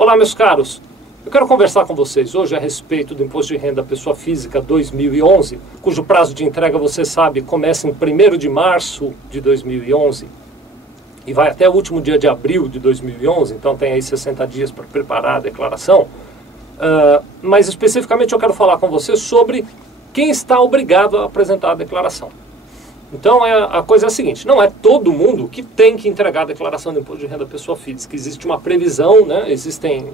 Olá, meus caros. Eu quero conversar com vocês hoje a respeito do Imposto de Renda Pessoa Física 2011, cujo prazo de entrega, você sabe, começa em 1º de março de 2011 e vai até o último dia de abril de 2011, então tem aí 60 dias para preparar a declaração. Mas especificamente eu quero falar com você sobre quem está obrigado a apresentar a declaração. Então a coisa é a seguinte, não é todo mundo que tem que entregar a declaração do Imposto de Renda Pessoa Física. Existe uma previsão, né? Existem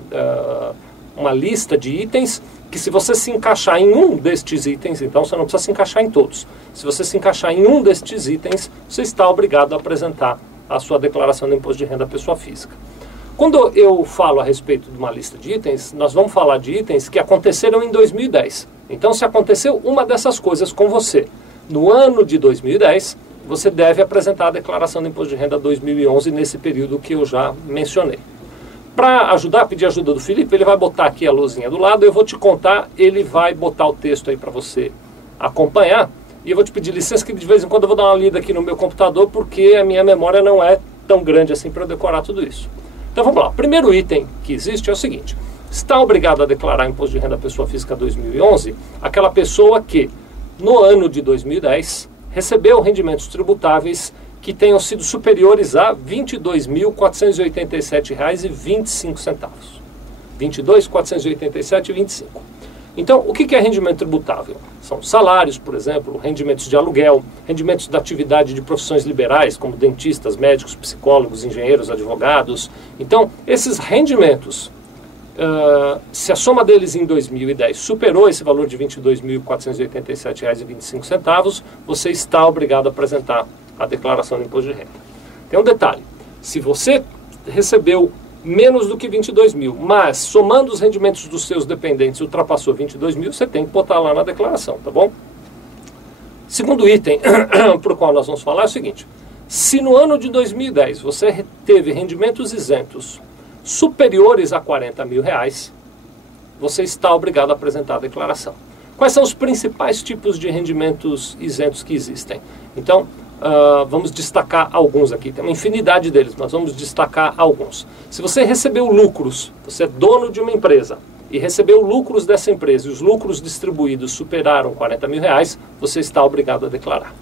uma lista de itens que, se você se encaixar em um destes itens, então você não precisa se encaixar em todos. Se você se encaixar em um destes itens, você está obrigado a apresentar a sua declaração do Imposto de Renda Pessoa Física. Quando eu falo a respeito de uma lista de itens, nós vamos falar de itens que aconteceram em 2010. Então, se aconteceu uma dessas coisas com você no ano de 2010, você deve apresentar a declaração do Imposto de Renda 2011 nesse período que eu já mencionei. Para ajudar, pedir ajuda do Felipe, ele vai botar aqui a luzinha do lado, eu vou te contar, ele vai botar o texto aí para você acompanhar, e eu vou te pedir licença que de vez em quando eu vou dar uma lida aqui no meu computador, porque a minha memória não é tão grande assim para eu decorar tudo isso. Então vamos lá, o primeiro item que existe é o seguinte: está obrigado a declarar Imposto de Renda Pessoa Física 2011 aquela pessoa que, no ano de 2010, recebeu rendimentos tributáveis que tenham sido superiores a R$ 22.487,25. R$ 22.487,25. Então, o que é rendimento tributável? São salários, por exemplo, rendimentos de aluguel, rendimentos da atividade de profissões liberais, como dentistas, médicos, psicólogos, engenheiros, advogados. Então, esses rendimentos, se a soma deles em 2010 superou esse valor de R$ 22.487,25, você está obrigado a apresentar a declaração do Imposto de Renda. Tem um detalhe: se você recebeu menos do que 22 mil, mas somando os rendimentos dos seus dependentes ultrapassou 22 mil, você tem que botar lá na declaração, tá bom? Segundo item por qual nós vamos falar é o seguinte: se no ano de 2010 você teve rendimentos isentos superiores a R$ 40 mil, você está obrigado a apresentar a declaração. Quais são os principais tipos de rendimentos isentos que existem? Então, vamos destacar alguns aqui. Tem uma infinidade deles, mas vamos destacar alguns. Se você recebeu lucros, você é dono de uma empresa e recebeu lucros dessa empresa e os lucros distribuídos superaram R$ 40 mil, você está obrigado a declarar.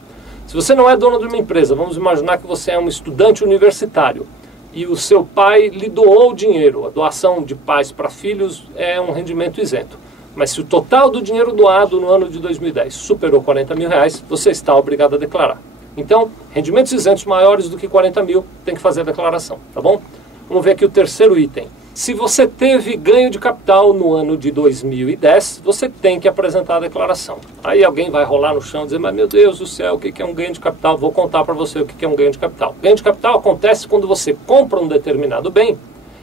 Se você não é dono de uma empresa, vamos imaginar que você é um estudante universitário e o seu pai lhe doou dinheiro. A doação de pais para filhos é um rendimento isento. Mas se o total do dinheiro doado no ano de 2010 superou R$ 40 mil, você está obrigado a declarar. Então, rendimentos isentos maiores do que 40 mil, tem que fazer a declaração, tá bom? Vamos ver aqui o terceiro item. Se você teve ganho de capital no ano de 2010, você tem que apresentar a declaração. Aí alguém vai rolar no chão e dizer, mas meu Deus do céu, o que é um ganho de capital? Vou contar para você o que é um ganho de capital. Ganho de capital acontece quando você compra um determinado bem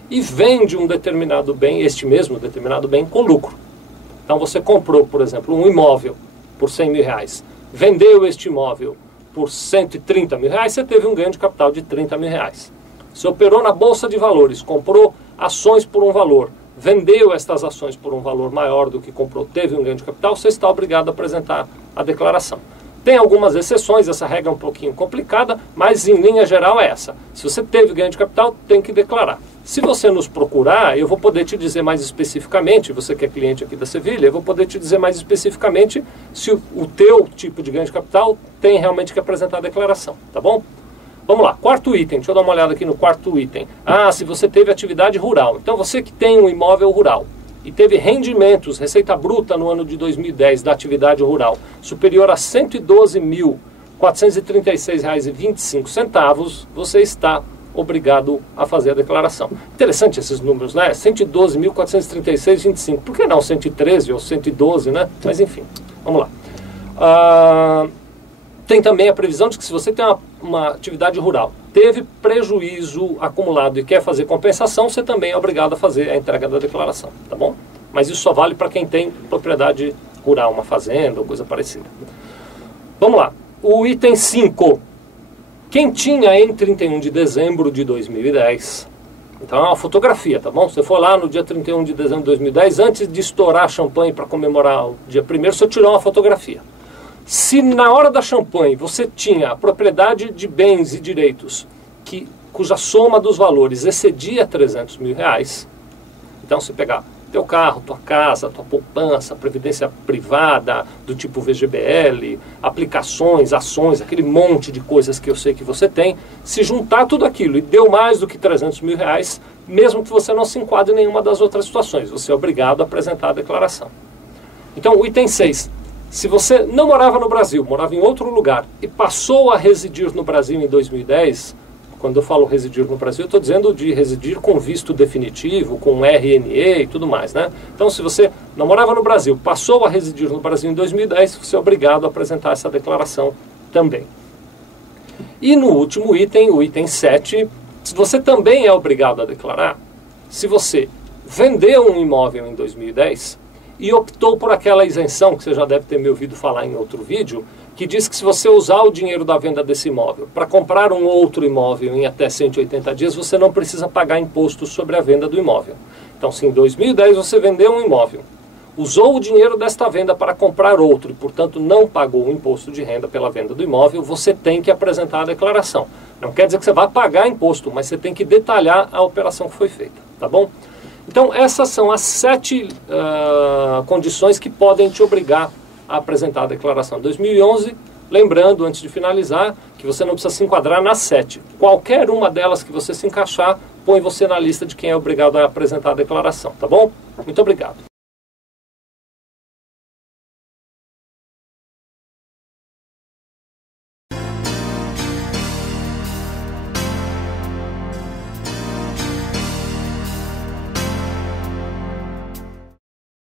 e vende um determinado bem, este mesmo determinado bem, com lucro. Então você comprou, por exemplo, um imóvel por R$ 100 mil, vendeu este imóvel por R$ 130 mil, você teve um ganho de capital de R$ 30 mil. Você operou na Bolsa de Valores, comprou ações por um valor, vendeu estas ações por um valor maior do que comprou, teve um ganho de capital, você está obrigado a apresentar a declaração. Tem algumas exceções, essa regra é um pouquinho complicada, mas em linha geral é essa. Se você teve ganho de capital, tem que declarar. Se você nos procurar, eu vou poder te dizer mais especificamente, você que é cliente aqui da Sevilha, eu vou poder te dizer mais especificamente se o teu tipo de ganho de capital tem realmente que apresentar a declaração, tá bom? Vamos lá, quarto item, deixa eu dar uma olhada aqui no quarto item. Se você teve atividade rural. Então você que tem um imóvel rural e teve rendimentos, receita bruta no ano de 2010 da atividade rural, superior a R$ 112.436,25, você está obrigado a fazer a declaração. Interessante esses números, né? 112.436,25. Por que não 113 ou 112, né? Mas enfim, vamos lá. Tem também a previsão de que se você tem uma atividade rural, teve prejuízo acumulado e quer fazer compensação, você também é obrigado a fazer a entrega da declaração, tá bom? Mas isso só vale para quem tem propriedade rural, uma fazenda ou coisa parecida. Vamos lá. O item 5. Quem tinha em 31 de dezembro de 2010, então é uma fotografia, tá bom? Você for lá no dia 31 de dezembro de 2010, antes de estourar champanhe para comemorar o dia 1º, você tirou uma fotografia. Se na hora da champanhe você tinha a propriedade de bens e direitos cuja soma dos valores excedia R$ 300 mil, Então, se pegar teu carro, tua casa, tua poupança, previdência privada, do tipo VGBL, aplicações, ações, aquele monte de coisas que eu sei que você tem, se juntar tudo aquilo e deu mais do que 300 mil reais, mesmo que você não se enquadre em nenhuma das outras situações, você é obrigado a apresentar a declaração. Então, o item 6. Se você não morava no Brasil, morava em outro lugar e passou a residir no Brasil em 2010, quando eu falo residir no Brasil, eu estou dizendo de residir com visto definitivo, com RNE e tudo mais, né? Então, se você não morava no Brasil, passou a residir no Brasil em 2010, você é obrigado a apresentar essa declaração também. E no último item, o item 7, você também é obrigado a declarar se você vendeu um imóvel em 2010 e optou por aquela isenção, que você já deve ter me ouvido falar em outro vídeo, que diz que se você usar o dinheiro da venda desse imóvel para comprar um outro imóvel em até 180 dias, você não precisa pagar imposto sobre a venda do imóvel. Então, se em 2010 você vendeu um imóvel, usou o dinheiro desta venda para comprar outro e, portanto, não pagou o imposto de renda pela venda do imóvel, você tem que apresentar a declaração. Não quer dizer que você vai pagar imposto, mas você tem que detalhar a operação que foi feita, tá bom? Então, essas são as 7 condições que podem te obrigar a apresentar a declaração de 2011, lembrando, antes de finalizar, que você não precisa se enquadrar nas 7. Qualquer uma delas que você se encaixar, põe você na lista de quem é obrigado a apresentar a declaração, tá bom? Muito obrigado.